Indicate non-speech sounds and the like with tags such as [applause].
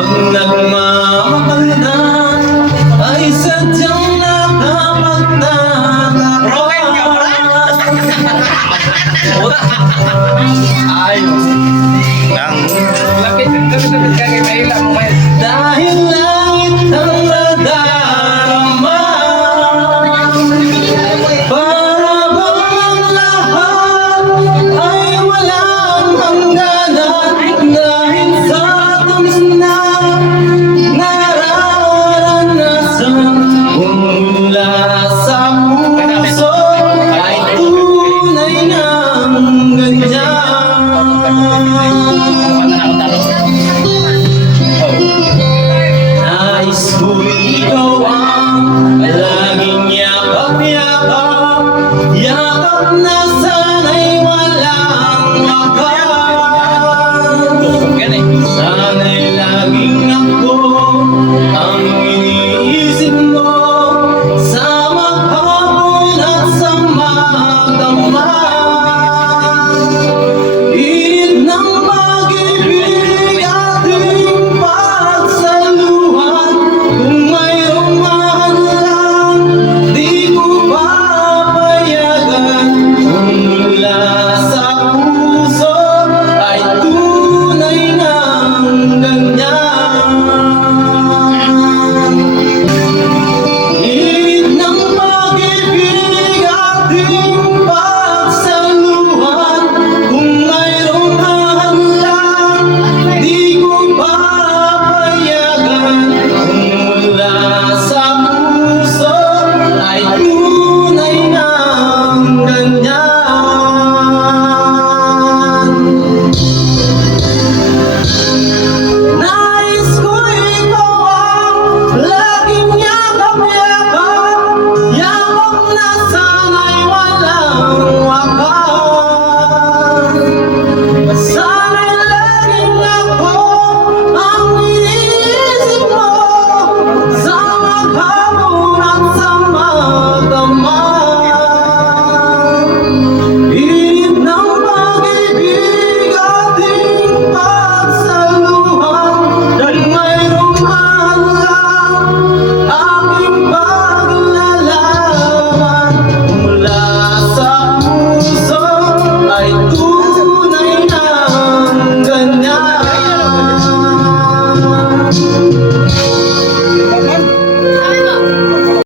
Ang nagmamahal na ay sadyang nakapagtanggap Rowan ka, [laughs] Ayos Ang Lapit, lapit, lapit ka kay Mahila mo. Dahil langit Mula sa puso ay tunay ng ganda Nais ko ikaw ang laging yakap-yakap Yakap na sana'y walang wakas.